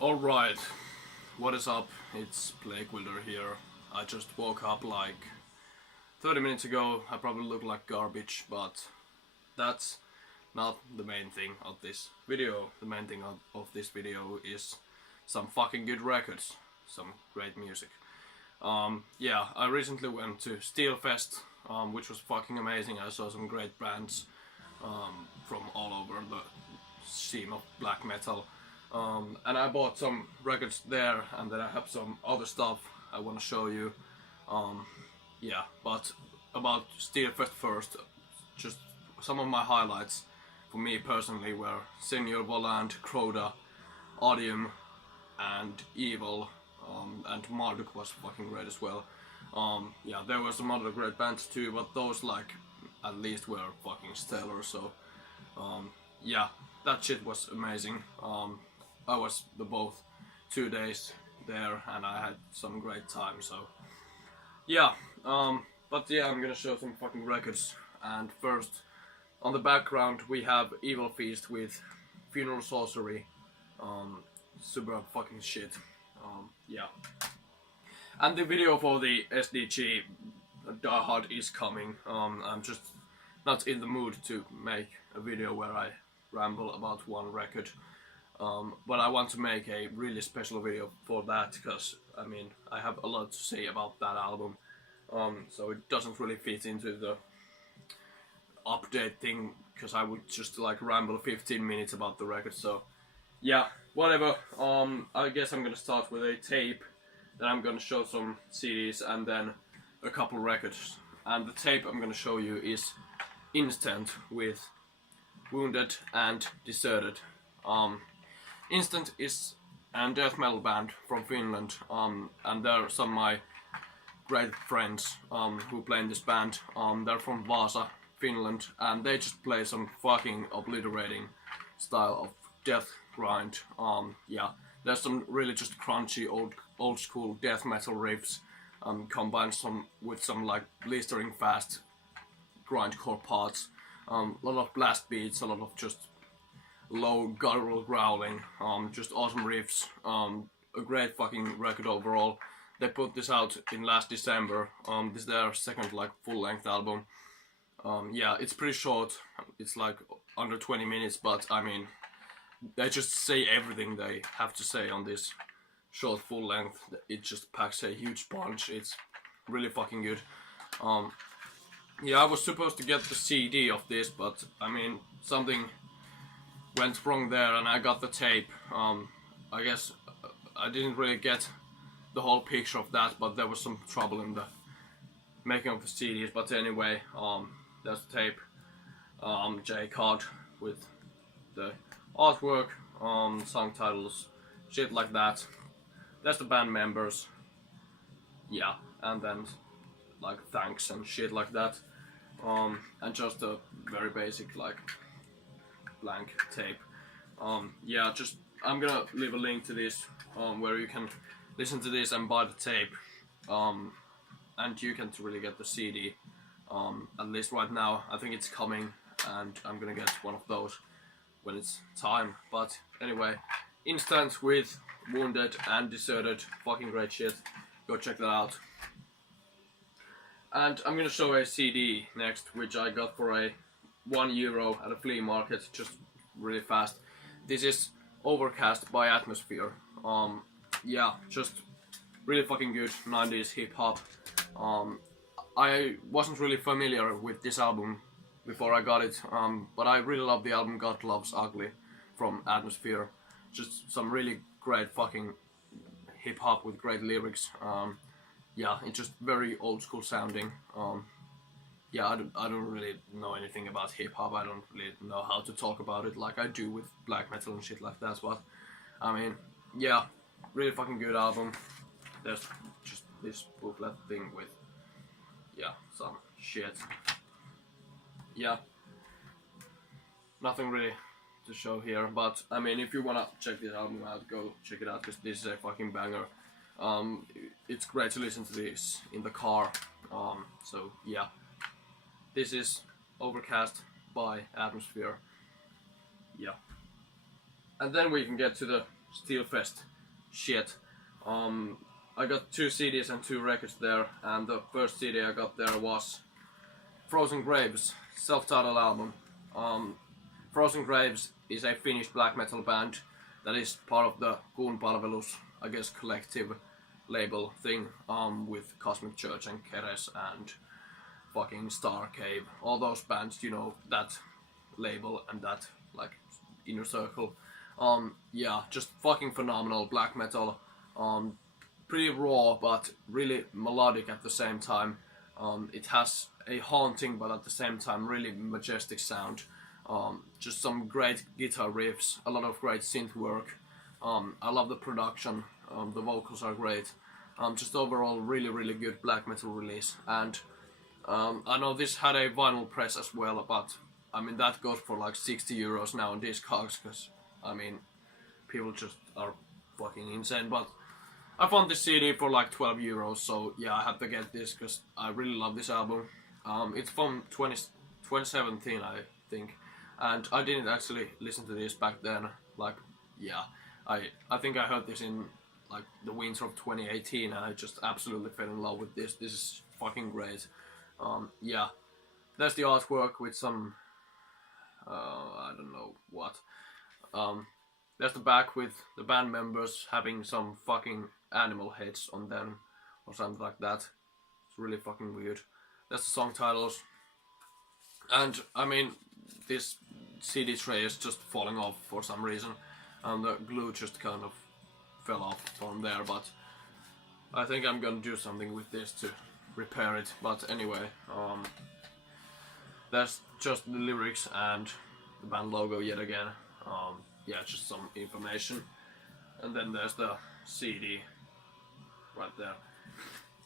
Alright, what is up? It's Blake Wilder here. I just woke up like 30 minutes ago. I probably look like garbage, but that's not the main thing of this video. The main thing of this video is some fucking good records, some great music. Yeah, I recently went to Steelfest, which was fucking amazing. I saw some great bands from all over the scene of black metal. And I bought some records there, and then I have some other stuff I want to show you. Yeah, but about Steelfest first, just some of my highlights for me personally were Senior Voland, Croda, Odium, and Evil, and Marduk was fucking great as well. Yeah, there were some other great bands too, but those like at least were fucking stellar. So yeah, that shit was amazing. I was both 2 days there and I had some great time, so yeah, but yeah, I'm gonna show some fucking records. And first, on the background we have Evil Feast with Funeral Sorcery, super fucking shit, yeah. And the video for the SDG Die Hard is coming. I'm just not in the mood to make a video where I ramble about one record. But I want to make a really special video for that, because I mean I have a lot to say about that album, so it doesn't really fit into the update thing, because I would just like ramble 15 minutes about the record. So yeah, whatever. I guess I'm gonna start with a tape, then I'm gonna show some CDs, and then a couple records. And the tape I'm gonna show you is Instant with Wounded and Deserted. Instant is a death metal band from Finland, and they're some of my great friends who play in this band. They're from Vaasa, Finland, and they just play some fucking obliterating style of death grind. Yeah, there's some really just crunchy old school death metal riffs, combined with some like blistering fast grindcore parts. A lot of blast beats, a lot of just low guttural growling, just awesome riffs, a great fucking record overall. They put this out in last December. This is their second like full-length album. Yeah, it's pretty short, it's like under 20 minutes, but I mean they just say everything they have to say on this short full length. It just packs a huge punch. It's really fucking good. Yeah, I was supposed to get the CD of this, but I mean something went wrong there and I got the tape. I guess I didn't really get the whole picture of that, but there was some trouble in the making of the CDs. But anyway, there's the tape. J card with the artwork, song titles, shit like that. There's the band members, yeah, and then like thanks and shit like that. And just a very basic like blank tape. Yeah, just I'm gonna leave a link to this, where you can listen to this and buy the tape, and you can't really get the CD, at least right now. I think it's coming, and I'm gonna get one of those when it's time. But anyway, Instant with Wounded and Deserted, fucking great shit, go check that out. And I'm gonna show a CD next, which I got for a €1 at a flea market, just really fast. This is Overcast by Atmosphere. Yeah, just really fucking good 90s hip hop. I wasn't really familiar with this album before I got it, but I really love the album God Loves Ugly from Atmosphere. Just some really great fucking hip hop with great lyrics. Yeah, it's just very old school sounding. Yeah, I don't really know anything about hip hop. I don't really know how to talk about it like I do with black metal and shit like that. But I mean, yeah, really fucking good album. There's just this booklet thing with, yeah, some shit. Yeah, nothing really to show here. But I mean, if you wanna check this album out, go check it out, because this is a fucking banger. It's great to listen to this in the car. So yeah. This is Overcast by Atmosphere. Yeah. And then we can get to the Steelfest shit. I got 2 CDs and 2 records there, and the first CD I got there was Frozen Graves, self-titled album. Frozen Graves is a Finnish black metal band that is part of the Kuun Palvelus, I guess, collective label thing, with Cosmic Church and Keres and fucking Star Cave, all those bands, you know, that label and that, like, inner circle. Yeah, just fucking phenomenal black metal. Pretty raw, but really melodic at the same time. It has a haunting, but at the same time, really majestic sound. Just some great guitar riffs, a lot of great synth work. I love the production, the vocals are great. Just overall, really good black metal release. And I know this had a vinyl press as well, but I mean, that goes for like 60 euros now on Discogs, because I mean, people just are fucking insane. But I found this CD for like 12 euros, so yeah, I had to get this because I really love this album. It's from 2017, I think, and I didn't actually listen to this back then. Like, yeah, I think I heard this in like the winter of 2018, and I just absolutely fell in love with this. This is fucking great. Yeah, there's the artwork with some, I don't know what. There's the back with the band members having some fucking animal heads on them or something like that. It's really fucking weird. That's the song titles. And I mean, this CD tray is just falling off for some reason, and the glue just kind of fell off from there, but I think I'm gonna do something with this to repair it. But anyway, that's just the lyrics and the band logo yet again. Yeah, just some information, and then there's the CD right there.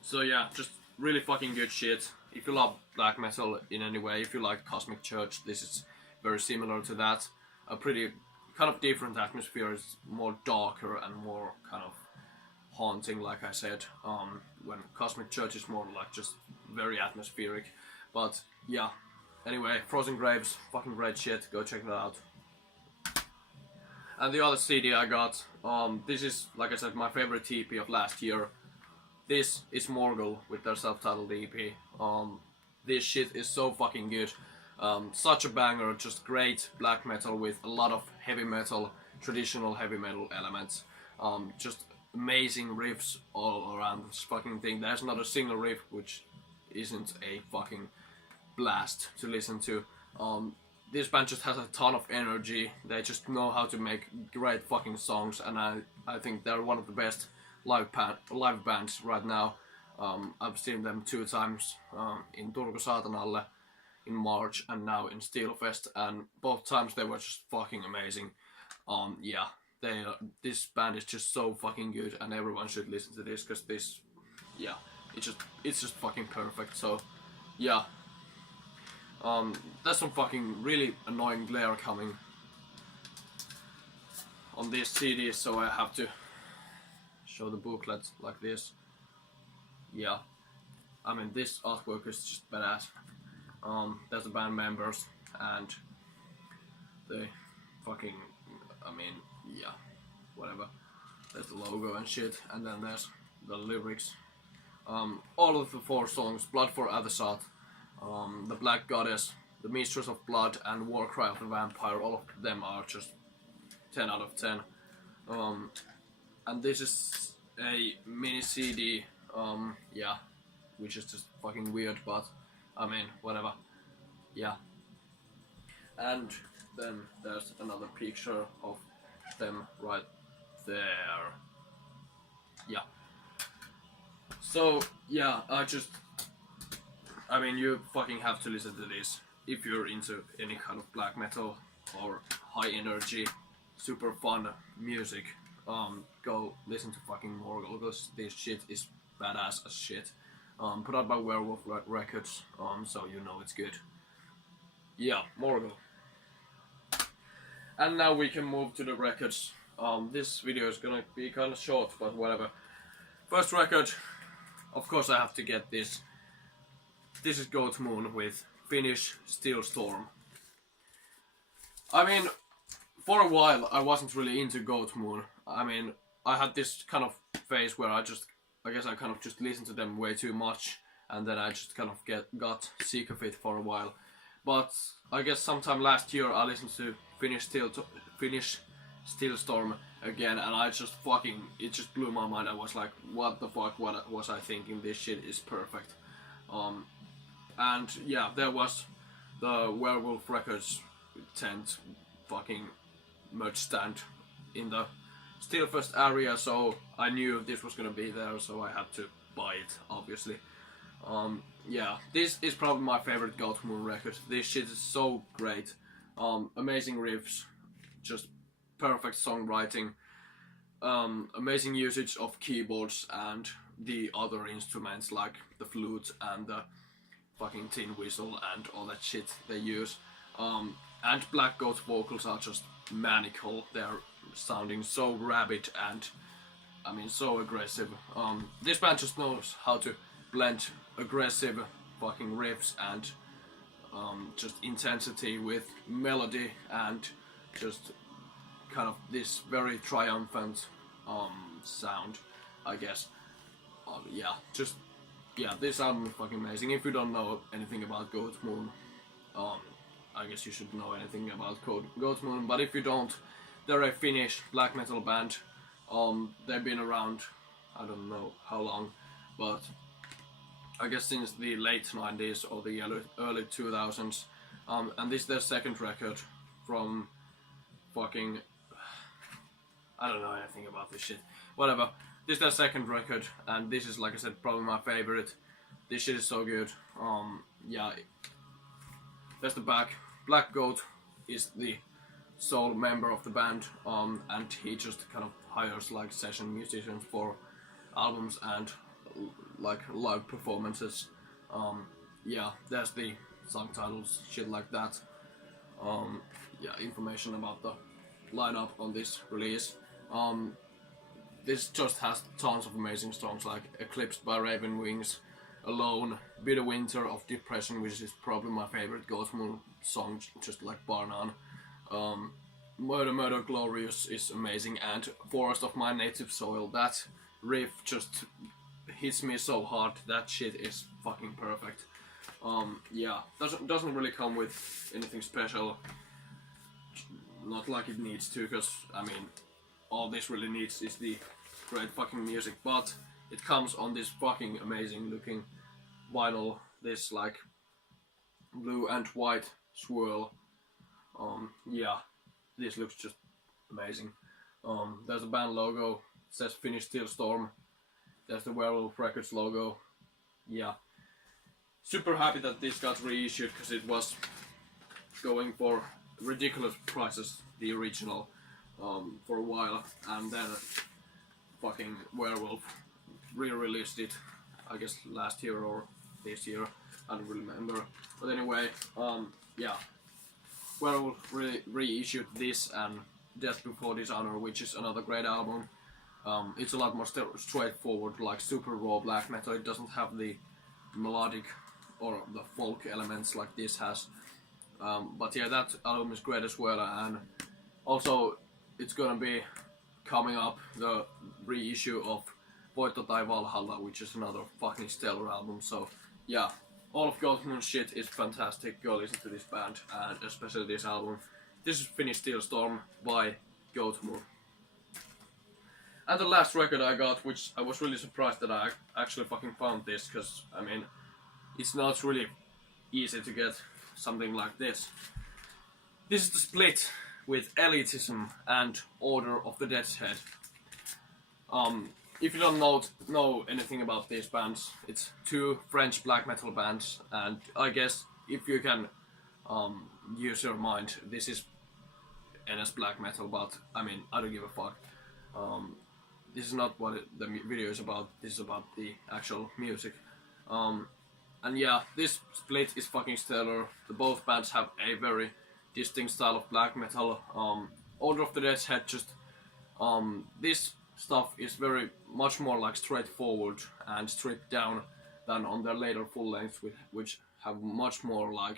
So yeah, just really fucking good shit. If you love black metal in any way, if you like Cosmic Church, this is very similar to that. A pretty kind of different atmosphere. It's more darker and more kind of haunting, like I said. When Cosmic Church is more like just very atmospheric. But yeah, anyway, Frozen Graves, fucking great shit. Go check that out. And the other CD I got, this is, like I said, my favorite EP of last year. This is Morgul with their self-titled EP. This shit is so fucking good. Such a banger, just great black metal with a lot of heavy metal, traditional heavy metal elements. Just amazing riffs all around this fucking thing. There's not a single riff which isn't a fucking blast to listen to. This band just has a ton of energy. They just know how to make great fucking songs, and I think they're one of the best live bands right now. I've seen them 2 times, in Turku Saatanalle in March and now in Steelfest, and both times they were just fucking amazing. Yeah, this band is just so fucking good, and everyone should listen to this, because this, yeah, it's just fucking perfect. So yeah, there's some fucking really annoying glare coming on this CD, so I have to show the booklet like this. Yeah, I mean, this artwork is just badass. There's the band members and they fucking, I mean, yeah, whatever. There's the logo and shit, and then there's the lyrics. All of the 4 songs, Blood for Avasat, The Black Goddess, The Mistress of Blood, and War Cry of the Vampire, all of them are just 10 out of 10. And this is a mini CD, yeah, which is just fucking weird, but I mean, whatever. Yeah. And then there's another picture of them right there. Yeah. So, yeah, I mean, you fucking have to listen to this if you're into any kind of black metal or high energy, super fun music. Go listen to fucking Morgul, because this shit is badass as shit. Put out by Werewolf Records, so you know it's good. Yeah, Morgul. And now we can move to the records. This video is gonna be kind of short, but whatever. First record, of course I have to get this. This is Goat Moon with Finnish Steel Storm. I mean, for a while I wasn't really into Goat Moon. I mean, I had this kind of phase where I guess I kind of just listened to them way too much, and then I just kind of got sick of it for a while. But I guess sometime last year I listened to Finnish Steelstorm again, and I just it just blew my mind. I was like, what the fuck, what was I thinking? This shit is perfect. And yeah, there was the Werewolf Records tent fucking merch stand in the Steelfest area, so I knew this was gonna be there, so I had to buy it, obviously. Yeah, this is probably my favorite Goat Moon record. This shit is so great. Amazing riffs, just perfect songwriting, amazing usage of keyboards and the other instruments like the flute and the fucking tin whistle and all that shit they use. And Black Goat's vocals are just maniacal. They're sounding so rabid and, I mean, so aggressive. This band just knows how to blend aggressive fucking riffs and just intensity with melody and just kind of this very triumphant sound, I guess. Yeah, this album is fucking amazing. If you don't know anything about Goat Moon, I guess you should know anything about Goat Moon, but if you don't, they're a Finnish black metal band. They've been around, I don't know how long, but I guess since the late 90s or the early 2000s. And this is their second record from fucking... I don't know anything about this shit. Whatever. This is their second record, and this is, like I said, probably my favorite. This shit is so good. Yeah. There's the back. Black Goat is the sole member of the band, and he just kind of hires like session musicians for albums and like live performances. Yeah, there's the song titles, shit like that. Yeah, information about the lineup on this release. This just has tons of amazing songs like Eclipsed by Raven Wings, Alone, Bitter Winter of Depression, which is probably my favorite Goat Moon song, just like bar none. Murder Murder Glorious is amazing, and Forest of My Native Soil, that riff just hits me so hard. That shit is fucking perfect. Yeah, doesn't really come with anything special, not like it needs to, because I mean, all this really needs is the great fucking music, but it comes on this fucking amazing looking vinyl, this like blue and white swirl. Yeah, this looks just amazing. There's a band logo, it says Finnish Steelstorm. There's the Werewolf Records logo. Yeah, super happy that this got reissued, because it was going for ridiculous prices, the original, for a while, and then fucking Werewolf re-released it, I guess last year or this year, I don't remember. But anyway, yeah, Werewolf reissued this and Death Before Dishonor, which is another great album. It's a lot more straightforward, like super raw black metal. It doesn't have the melodic or the folk elements like this has. But yeah, that album is great as well, and also it's gonna be coming up the reissue of Voitto tai Valhalla, which is another fucking stellar album. So yeah, all of Goat Moon's shit is fantastic. Go listen to this band, and especially this album. This is Finnish Steelstorm by Goat Moon. And the last record I got, which I was really surprised that I actually fucking found this, because I mean, it's not really easy to get something like this. This is the split with Elitism and Order of the Death's Head. If you don't know anything about these bands, it's two French black metal bands, and I guess if you can use your mind, this is NS black metal, but I mean, I don't give a fuck. This is not what the video is about, this is about the actual music. And yeah, this split is fucking stellar. Both bands have a very distinct style of black metal. Order of the Death's Head just... this stuff is very much more like straightforward and stripped down than on their later full lengths, which have much more like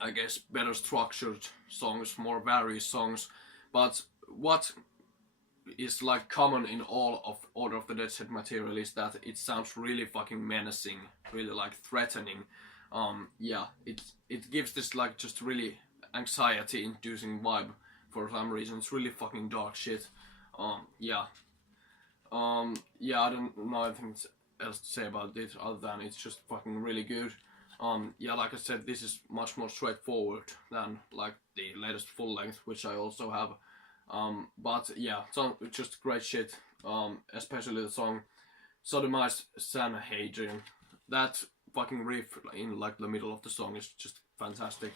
I guess, better structured songs, more varied songs. But what is like common in all of Order of the Dead Set material is that it sounds really fucking menacing, really like threatening. Yeah, it gives this like just really anxiety-inducing vibe for some reason. It's really fucking dark shit. Yeah. Yeah, I don't know anything else to say about it other than it's just fucking really good. Yeah, like I said, this is much more straightforward than like the latest full length, which I also have. But yeah, it's just great shit. Especially the song Sodomized Sanhedrin. That fucking riff in like the middle of the song is just fantastic.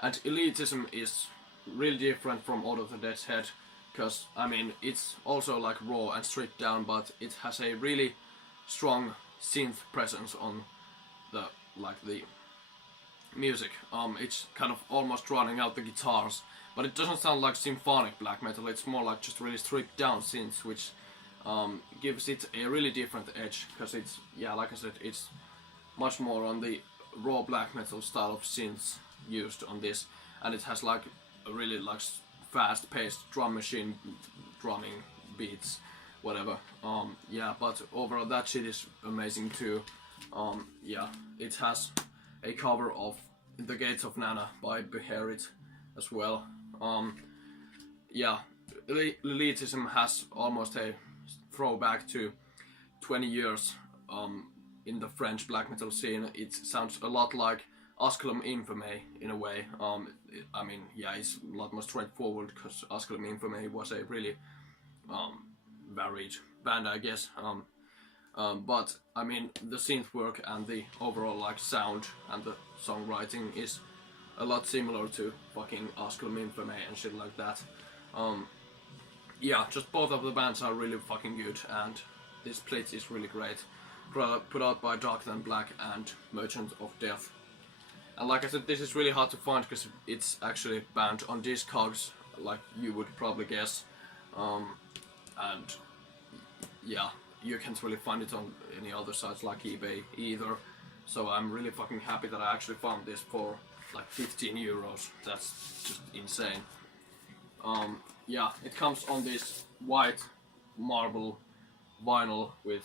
And Elitism is really different from Order of the Dead's Head, because I mean it's also like raw and stripped down, but it has a really strong synth presence on the the music. It's kind of almost drowning out the guitars, but it doesn't sound like symphonic black metal. It's more like just really stripped down synths, which gives it a really different edge, because it's, yeah, like I said, it's much more on the raw black metal style of synths used on this, and it has like a really like fast-paced drum machine drumming beats, whatever. Yeah, but overall that shit is amazing too. Yeah, it has a cover of The Gates of Nana by Beherit as well. Yeah, Elitism has almost a throwback to 20 years in the French black metal scene. It sounds a lot like Asculum Infame in a way. I mean, yeah, it's a lot more straightforward because Asculum Infame was a really varied band, I guess. But I mean, the synth work and the overall like sound and the songwriting is a lot similar to fucking Asculum Infame and shit like that. Yeah, just both of the bands are really fucking good, and this split is really great. Put out by Darker Than Black and Merchant of Death. And like I said, this is really hard to find because it's actually banned on Discogs, like you would probably guess. And yeah, you can't really find it on any other sites like eBay either. So I'm really fucking happy that I actually found this for like 15 euros. That's just insane. Yeah, it comes on this white marble vinyl with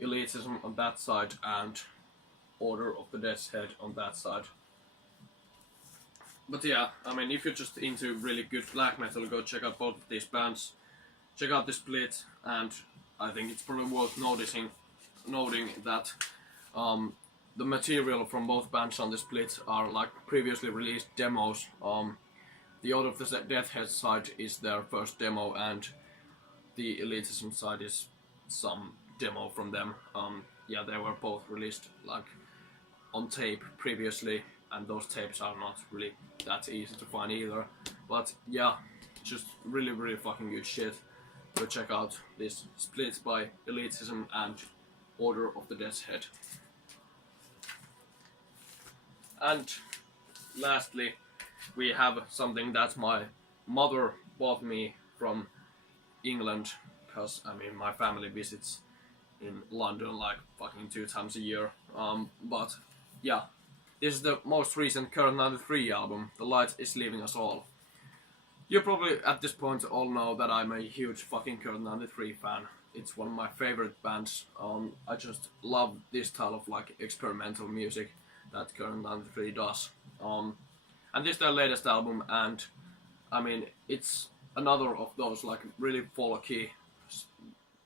Elitism on that side and Order of the Dead's Head on that side. But yeah, I mean, if you're just into really good black metal, go check out both of these bands. Check out the split, and I think it's probably worth noting that the material from both bands on the split are like previously released demos. The Order of the Death Head side is their first demo, and the Elitism side is some demo from them. Yeah, they were both released like on tape previously, and those tapes are not really that easy to find either. But yeah, just really, really fucking good shit. Go check out this split by Elitism and Order of the Death's Head. And lastly, we have something that my mother bought me from England, because I mean my family visits in London like fucking 2 times a year. But yeah, this is the most recent Current 93 album, The Light Is Leaving Us All. You probably at this point all know that I'm a huge fucking Current 93 fan. It's one of my favorite bands. I just love this style of like experimental music that Current 93 does. And this is their latest album, and I mean it's another of those like really folky,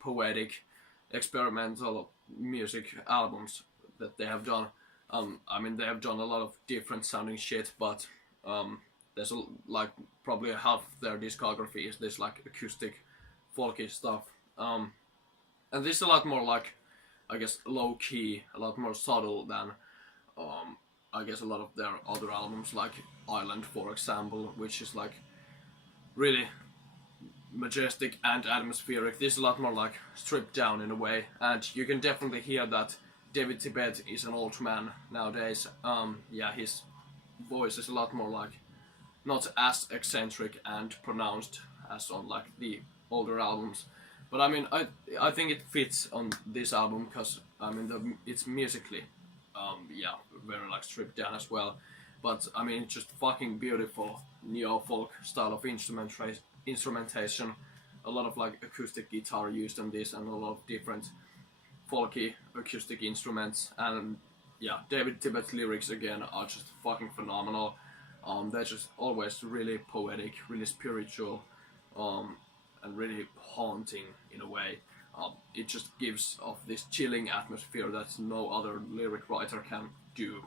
poetic, experimental music albums that they have done. I mean, they have done a lot of different sounding shit, but there's like probably half of their discography is this like acoustic, folky stuff. And this is a lot more like, I guess, low key, a lot more subtle than I guess a lot of their other albums, like Island, for example, which is like really majestic and atmospheric. This is a lot more like stripped down in a way, and you can definitely hear that David Tibet is an old man nowadays. Yeah, his voice is a lot more like not as eccentric and pronounced as on like the older albums. But I mean, I think it fits on this album because I mean it's musically, yeah, very like stripped down as well. but I mean, it's just fucking beautiful neo-folk style of instrumentation. A lot of like acoustic guitar used on this, and a lot of different folky acoustic instruments. And yeah, David Tibet's lyrics again are just fucking phenomenal. They're just always really poetic, really spiritual, and really haunting in a way. It just gives off this chilling atmosphere that no other lyric writer can do.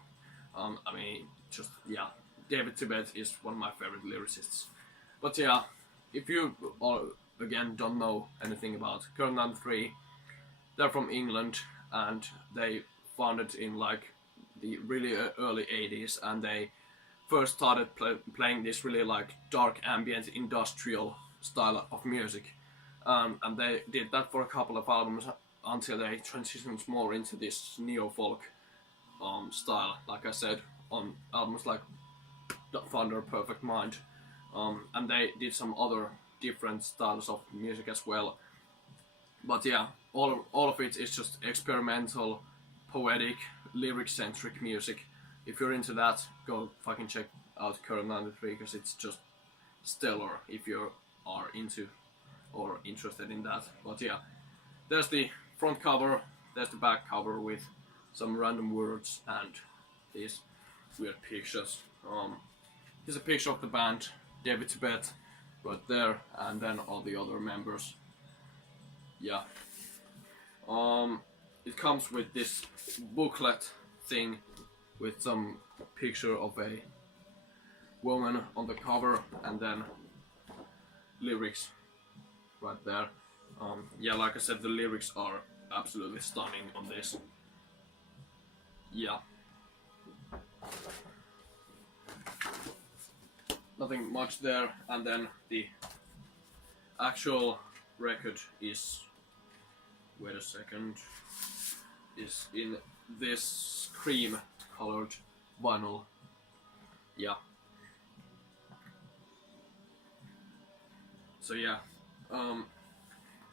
I mean, just yeah, David Tibet is one of my favorite lyricists. But yeah, if you again don't know anything about Current 93, they're from England and they founded in like the really early 80s, and they first started playing this really like dark ambient industrial style of music, and they did that for a couple of albums until they transitioned more into this neo-folk style, like I said, on albums like Thunder, Perfect Mind, and they did some other different styles of music as well. But yeah, all of it is just experimental, poetic, lyric-centric music. If you're into that, go fucking check out Current 93, because it's just stellar if you are into or interested in that. But yeah, there's the front cover, there's the back cover with some random words and these weird pictures. Here's a picture of the band, David Tibet, right there, and then all the other members. Yeah. It comes with this booklet thing with some picture of a woman on the cover, and then lyrics right there. Yeah, like I said, the lyrics are absolutely stunning on this. Yeah. Nothing much there, and then the actual record is, wait a second, is in this cream colored vinyl. Yeah. So yeah,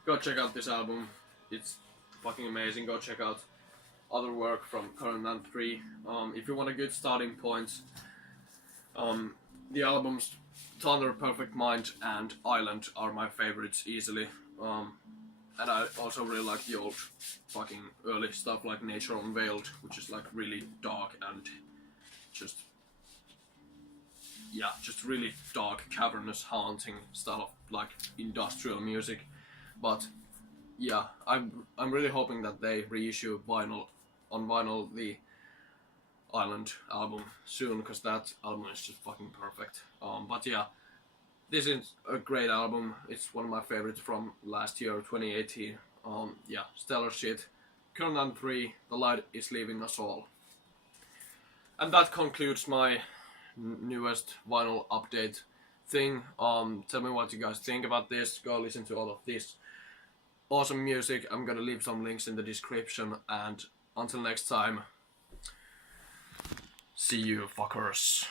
go check out this album. It's fucking amazing. Go check out other work from Current 93. If you want a good starting point, the albums Thunder, Perfect Mind and Island are my favorites easily. And I also really like the old fucking early stuff like Nature Unveiled, which is like really dark and just, yeah, just really dark, cavernous, haunting style of like industrial music. But yeah, I'm really hoping that they reissue on vinyl the Island album soon, because that album is just fucking perfect. But yeah, this is a great album. It's one of my favorites from last year, 2018. Yeah, stellar shit. Current 3, The Light is Leaving Us All. And that concludes my newest vinyl update thing. Tell me what you guys think about this. Go listen to all of this awesome music. I'm gonna leave some links in the description, and until next time, see you fuckers.